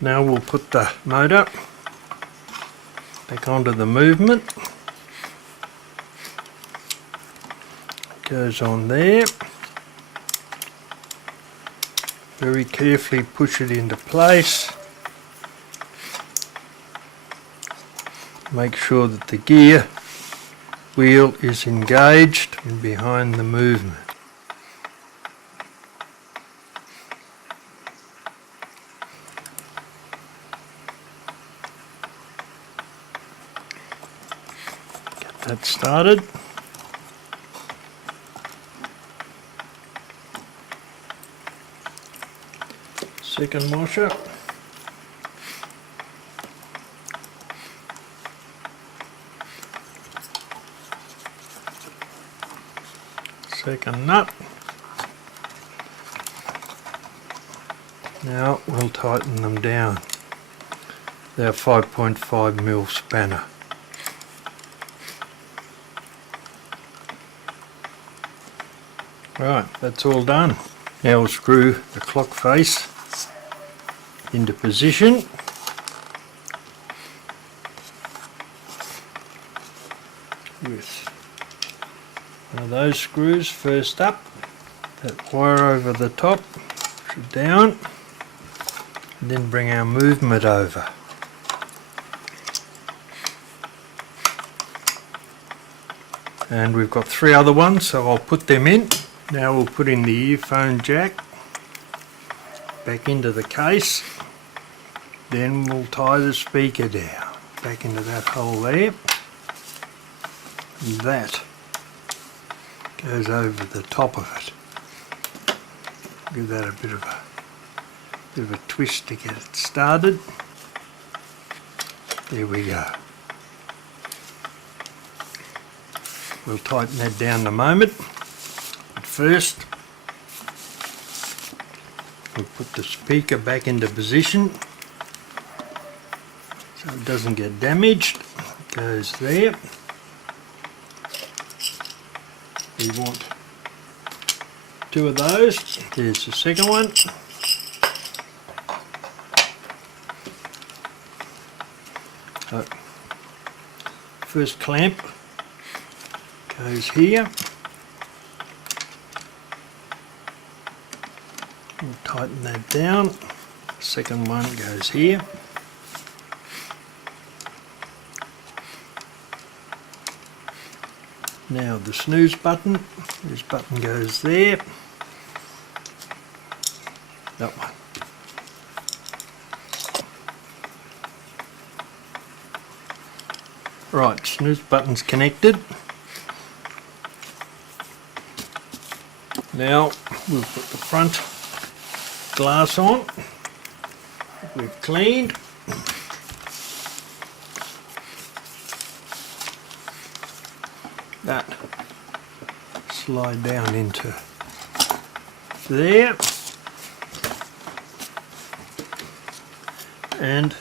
Now we'll put the motor back onto the movement. Goes on there. Very carefully push it into place. Make sure that the gear wheel is engaged and behind the movement. Get that started. Second washer. Second nut. Now we'll tighten them down. They're 5.5mm spanner. Right, that's all done. Now we'll screw the clock face into position. With one of those screws first up, that wire over the top, push it down, and then bring our movement over. And we've got 3 other ones, so I'll put them in. Now we'll put in the earphone jack back into the case, then we'll tie the speaker down back into that hole there. And that goes over the top of it. Give that a bit of a twist to get it started. There we go. We'll tighten that down in a moment. But first, we'll put the speaker back into position so it doesn't get damaged. It goes there. We want 2 of those. There's the second one. First clamp goes here. We'll tighten that down. Second one goes here. Now the snooze button. This button goes there. That one. Right, snooze button's connected. Now we'll put the front glass on. We've cleaned. That slide down into there. And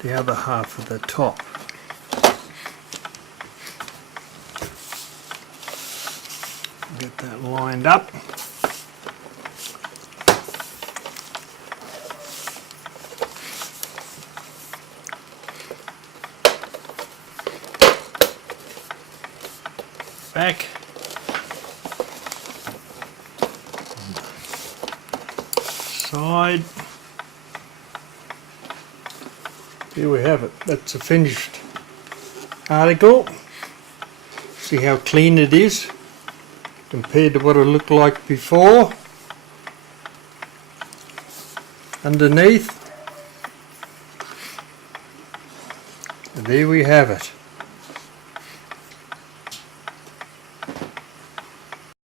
the other half of the top. Get that lined up. Back. Side. Here we have it. That's a finished article. See how clean it is compared to what it looked like before. Underneath. And there we have it.